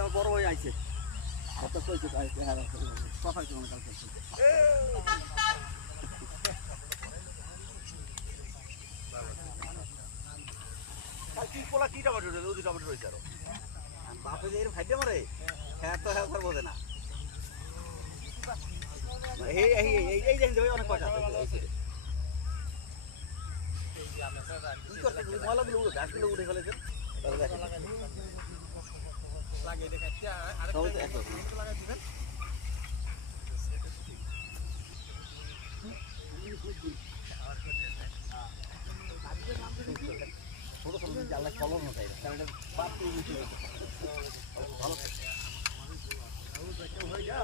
আমার বড় হয়ে আইছে কত কইছে হ্যাঁ কথা কি মনে কালকে কি পোলা কি টমেটো ওই টমেটো রয়েছে আরো বাপে যে এর খাইতে পারে হ্যাঁ তো হ্যাঁ করে বোঝে না এই জানি দেবে অনেক পয়সা কি করতে তুমি মলাগুলো উঠে গাছগুলো উঠে ফেলেছেন লাগিয়ে দেখাচ্ছি আর লাগাই দিবেন ছোট ছোট জ্বালা ফলন হতে কারণ এটা পাত ভালো হয়ে যা